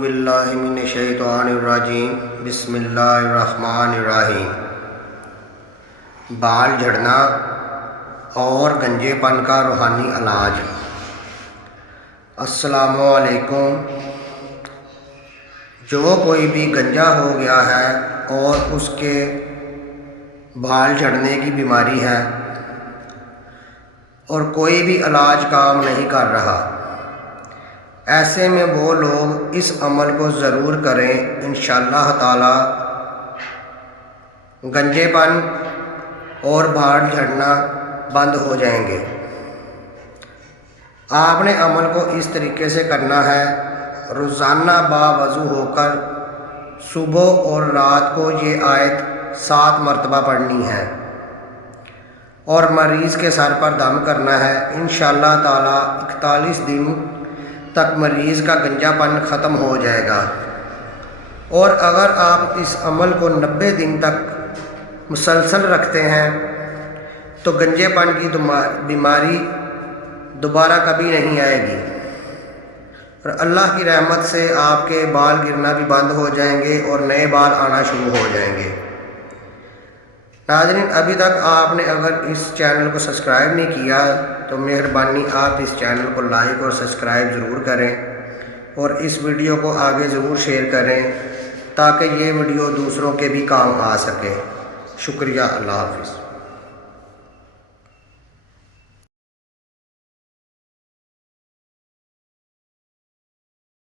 باللہ من الشیطان الرجیم بسم اللہ الرحمن الرحیم۔ بال جھڑنا اور گنجے پن کا روحانی علاج۔ السلام علیکم۔ جو کوئی بھی گنجا ہو گیا ہے اور اس کے بال جھڑنے کی بیماری ہے اور کوئی بھی علاج کام نہیں کر رہا، ایسے میں وہ لوگ اس عمل کو ضرور کریں، انشاءاللہ تعالی گنجے پن اور بال جھڑنا بند ہو جائیں گے۔ آپ نے عمل کو اس طریقے سے کرنا ہے، روزانہ باوضو ہو کر صبح اور رات کو یہ آیت 7 مرتبہ پڑھنی ہے اور مریض کے سر پر دم کرنا ہے۔ انشاءاللہ تعالی 41 دن تک مریض کا گنجا پن ختم ہو جائے گا، اور اگر آپ اس عمل کو 90 دن تک مسلسل رکھتے ہیں تو گنجے پن کی بیماری دوبارہ کبھی نہیں آئے گی، اور اللہ کی رحمت سے آپ کے بال گرنا بھی بند ہو جائیں گے اور نئے بال آنا شروع ہو جائیں گے۔ ناظرین، ابھی تک آپ نے اگر اس چینل کو سبسکرائب نہیں کیا تو مہربانی آپ اس چینل کو لائک اور سبسکرائب ضرور کریں، اور اس ویڈیو کو آگے ضرور شیئر کریں تاکہ یہ ویڈیو دوسروں کے بھی کام آ سکے۔ شکریہ، اللہ حافظ۔